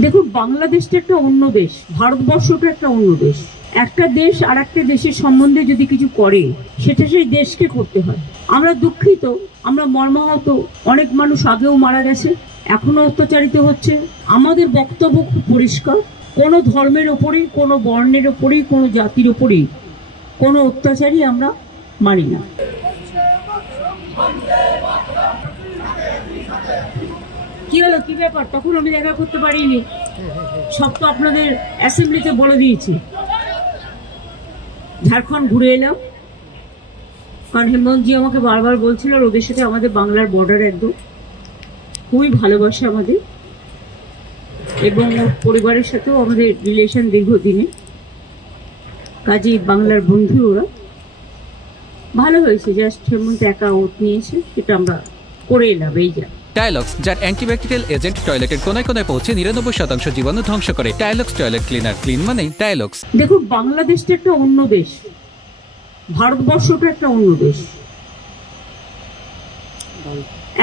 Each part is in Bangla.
দেখুন, বাংলাদেশটা একটা অন্য দেশ, ভারতবর্ষটা একটা অন্য দেশ। একটা দেশ আর একটা দেশের সম্বন্ধে যদি কিছু করে সেটা সেই দেশকে করতে হয়। আমরা দুঃখিত, আমরা মর্মাহত, অনেক মানুষ আগেও মারা গেছে, এখনো অত্যাচারিত হচ্ছে। আমাদের বক্তব্য খুব পরিষ্কার, কোনো ধর্মের ওপরেই, কোনো বর্ণের ওপরেই, কোনো জাতির ওপরেই কোনো অত্যাচারই আমরা মানি না। কি হলো, কি ব্যাপার? তখন আমি দেখা করতে পারিনি, সব তো আপনাদের অ্যাসেম্বলিতে বলে দিয়েছি। ঝাড়খণ্ড ঘুরে এলাম, কারণ হেমন্তজি আমাকে বারবার বলছিল ওদের সাথে আমাদের বাংলার বর্ডার একদম খুবই ভালোবাসে আমাদের, এবং ওর পরিবারের সাথেও আমাদের রিলেশন দীর্ঘদিনে, কাজেই বাংলার বন্ধু ওরা। ভালো হয়েছে, জাস্ট হেমন্ত একা ওট নিয়েছে, সেটা আমরা করে এলাম। এই যা টাইলক্স, যার অ্যান্টিব্যাকটেরিয়াল এজেন্ট টয়লেটের কোনায় কোনায় পৌঁছে 99% জীবাণু ধ্বংস করে। টাইলক্স টয়লেট ক্লিনার, ক্লিন মানে টাইলক্স। দেখুন, বাংলাদেশটা একটা অন্য দেশ, ভারতবর্ষটা একটা অন্য দেশ।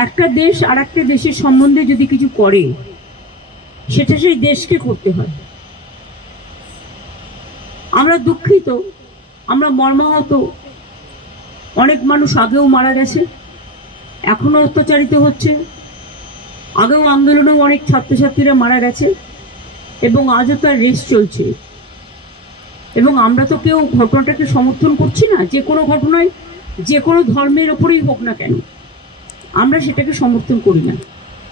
একটা দেশ আর একটা দেশের সম্বন্ধে যদি কিছু করে সেটা সেই দেশকে করতে হয়। আমরা দুঃখিত, আমরা মর্মাহত, অনেক মানুষ আগেও মারা গেছে, এখনো অত্যাচারিত হচ্ছে। আগেও আন্দোলনেও অনেক ছাত্রছাত্রীরা মারা গেছে এবং আজও তার রেস চলছে। এবং আমরা তো কেউ ঘটনাটাকে সমর্থন করছি না, যে কোনো ঘটনায় যে কোনো ধর্মের ওপরেই হোক না কেন আমরা সেটাকে সমর্থন করি না,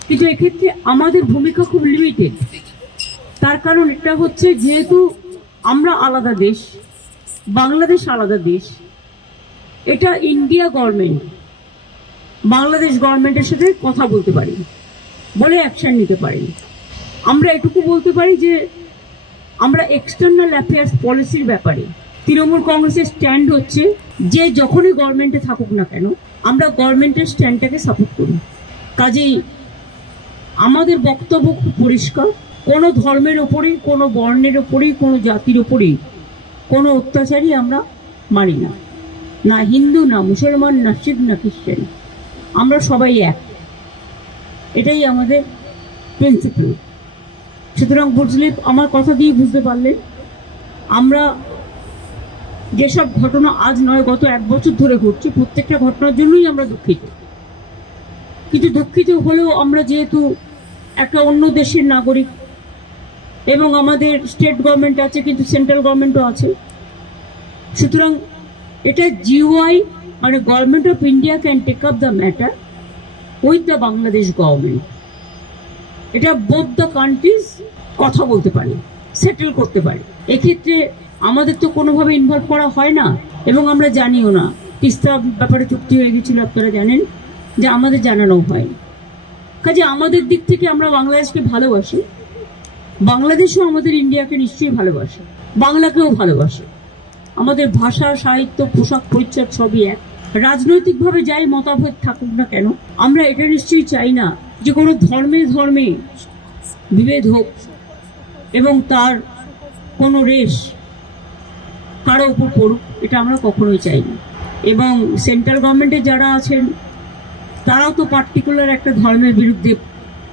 কিন্তু এক্ষেত্রে আমাদের ভূমিকা খুব লিমিটেড। তার কারণ এটা হচ্ছে, যেহেতু আমরা আলাদা দেশ, বাংলাদেশ আলাদা দেশ, এটা ইন্ডিয়া গভর্নমেন্ট বাংলাদেশ গভর্নমেন্টের সাথে কথা বলতে পারি, বলে অ্যাকশন নিতে পারি। আমরা এটুকু বলতে পারি যে আমরা এক্সটার্নাল অ্যাফেয়ার্স পলিসির ব্যাপারে তৃণমূল কংগ্রেসের স্ট্যান্ড হচ্ছে যে যখনই গভর্নমেন্টে থাকুক না কেন আমরা গভর্নমেন্টের স্ট্যান্ডটাকে সাপোর্ট করি। কাজেই আমাদের বক্তব্য খুব পরিষ্কার, কোনো ধর্মের ওপরেই, কোনো বর্ণের ওপরেই, কোনো জাতির ওপরেই কোনো অত্যাচারই আমরা মানি না। না হিন্দু, না মুসলমান, না শিখ, না খ্রিস্টান, আমরা সবাই এক, এটাই আমাদের প্রিন্সিপাল। সুতরাং বুঝলে, আমার কথা দিয়ে বুঝতে পারলে, আমরা যেসব ঘটনা আজ নয় গত 1 বছর ধরে ঘটছে, প্রত্যেকটা ঘটনার জন্যই আমরা দুঃখিত। কিন্তু দুঃখিত হলেও আমরা যেহেতু একটা অন্য দেশের নাগরিক এবং আমাদের স্টেট গভর্নমেন্ট আছে, কিন্তু সেন্ট্রাল গভর্নমেন্টও আছে, সুতরাং এটা জিওআই মানে government of India can take up the matter with the Bangladesh government. এটা বোথ দ্য কান্ট্রিজ কথা বলতে পারে, সেটেল করতে পারে। এক্ষেত্রে আমাদের তো কোনোভাবে ইনভলভ করা হয় না এবং আমরা জানিও না। তিস্তা ব্যাপারে চুক্তি হয়ে গেছিল, আপনারা জানেন, যে আমাদের জানানো হয়। কাজে আমাদের দিক থেকে আমরা বাংলাদেশকে ভালোবাসি, বাংলাদেশও আমাদের ইন্ডিয়াকে নিশ্চয়ই ভালোবাসে, বাংলাকেও ভালোবাসে। আমাদের ভাষা, সাহিত্য, পোশাক পরিচ্ছদ সবই এক। রাজনৈতিকভাবে যাই মতাভেদ থাকুক না কেন, আমরা এটা নিশ্চয়ই চাই না যে কোনো ধর্মে ধর্মে বিভেদ হোক এবং তার কোনো রেশ কারো উপর পড়ুক, এটা আমরা কখনোই চাই না। এবং সেন্ট্রাল গভর্নমেন্টে যারা আছেন তারাও তো পার্টিকুলার একটা ধর্মের বিরুদ্ধে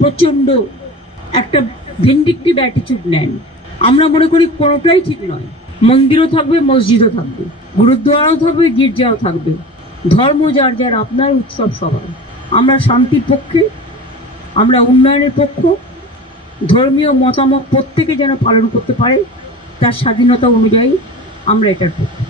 প্রচণ্ড একটা ভিন্ডিকটিভ অ্যাটিটিউড নেন। আমরা মনে করি কোনোটাই ঠিক নয়। মন্দিরও থাকবে, মসজিদও থাকবে, গুরুদ্বারাও থাকবে, গির্জাও থাকবে, ধর্ম যার যার আপনার, উৎসব সবার। আমরা শান্তির পক্ষে, আমরা উন্নয়নের পক্ষ। ধর্মীয় মতামত প্রত্যেকে যেন পালন করতে পারে তার স্বাধীনতা অনুযায়ী, আমরা এটার পক্ষে।